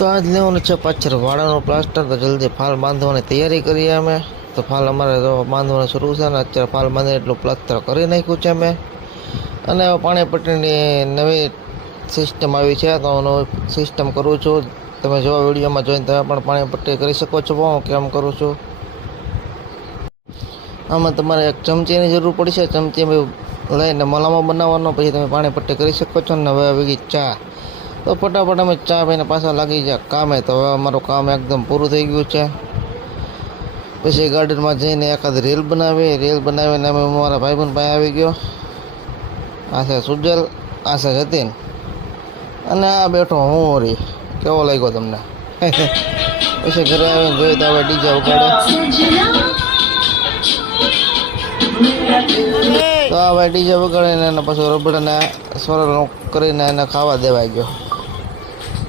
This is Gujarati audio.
તો આજ લેવાનું છે પાછળ વાડાનું પ્લાસ્ટર, તો જલ્દી ફાલ બાંધવાની તૈયારી કરીએ અમે. તો ફાલ અમારે તો બાંધવાનું શરૂ છે ને અત્યારે ફાલ બાંધીને એટલું પ્લાસ્ટર કરી નાખ્યું છે મેં. અને હવે પાણીપટ્ટીની નવી સિસ્ટમ આવી છે, તો હું નવી સિસ્ટમ કરું છું. તમે જો વિડીયોમાં જોઈને તમે પણ પાણીપટ્ટી કરી શકો છો. હું કેમ કરું છું. આમાં તમારે એક ચમચીની જરૂર પડશે. ચમચી લઈને મલામો બનાવવાનો, પછી તમે પાણીપટ્ટી કરી શકો છો. ને હવે આવી ગઈ ચા, તો ફટાફટ અમે ચા પીને પાછા લાગી ગયા કામે. તો હવે અમારું કામ એકદમ પૂરું થઈ ગયું છે. પછી ગાર્ડનમાં જઈને એકાદ રીલ બનાવીને અમે મારા ભાઈબંધ પાસે આવી ગયો. આ છે સુજલ, આ છે જતીન, અને આ બેઠો હું રી. કેવો લાગ્યો તમને? પછી ઘરે આવીને જોઈ તો હવે ડીજે વગાડે. તો હવે ડીજે વગાડીને એને પછી રબડને સોરલ કરીને એને ખાવા દેવાઈ ગયો.